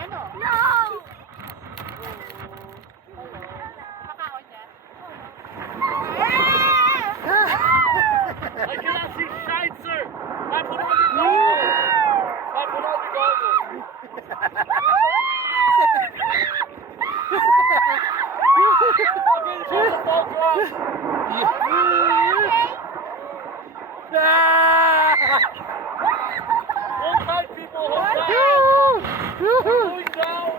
ano? No! Makaon niya? I cannot see shite, sir. I put on the goggles. I put on the goggles. Okay, show the ball drop. Hold tight, people. Hold tight. We're going down.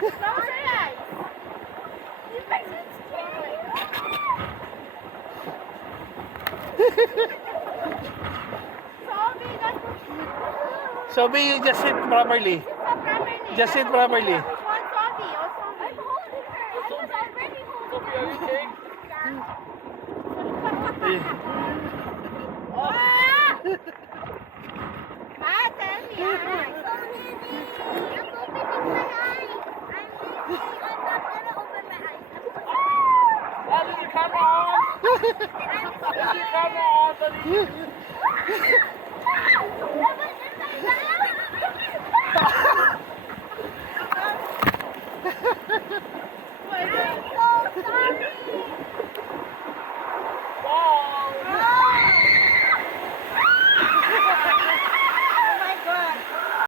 Close your eyes. You makes it scary. Sophie, that's Sophie, you just sit properly. so properly. Just sit properly. Which one, Sophie? Oh, Sophie. I'm holding her. I was already holding Sophie, are you okay? Ah, tell me. I'm so dizzy. I'm opening my eyes. I'm dizzy. I'm not gonna open my eyes. Ah, is your camera on? I'm Is your camera on, buddy? That was